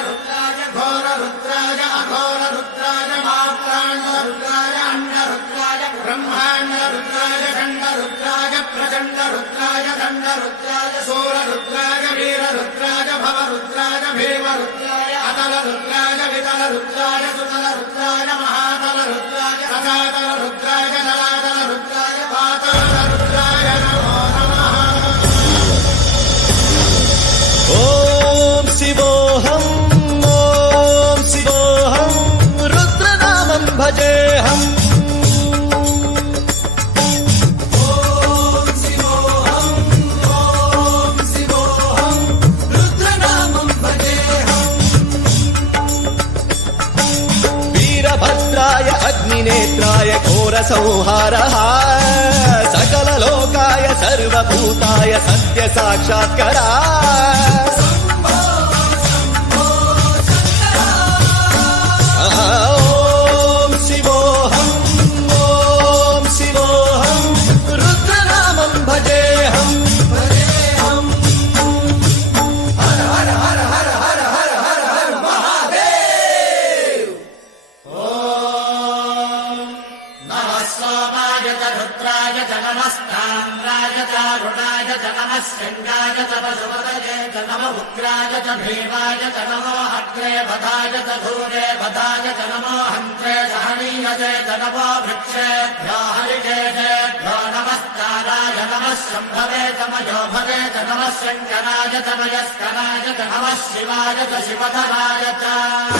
रुद्ररुद्राय घोररुद्राय अघोररुद्राय मात्राण्डरुद्राय अण्डरुद्राय ब्रह्माण्डरुद्राय खण्डरुद्राय प्रचण्डरुद्राय दण्डरुद्राय सूररुद्राय वीररुद्राय भवरुद्राय भीमरुद्राय अतलरुद्राय वितलरुद्राय सुतलरुद्राय महातलरुद्राय सदातलरुद्राय जलातलरुद्राय पातालरुद्राय नमो नमः ॐ शिवोऽहम् रुद्रनामं भजेऽहम् वीरभद्राय अग्निनेत्राय घोरसंहारः सकललोकाय सर्वभूताय सत्यसाक्षात्करा नमस्ताम्राय च रुणाय च नमः शृङ्गाय च पशुपतये च नम उग्राय च भीमाय च नमो अग्रे वधाय च धूरे वधाय च नमो हन्त्रे सहनीयसे च नमो वृक्षेभ्यो हरिकेशेभ्यो नमस्काराय नमः शम्भवे च मयोभवे च नमः शङ्कराय च मयस्कराय च नमः शिवाय च शिवधराय च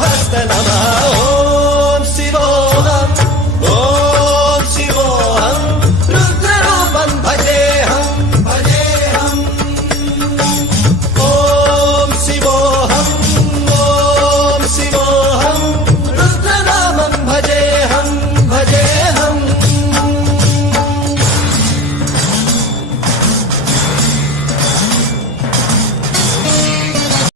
hastanama o oh.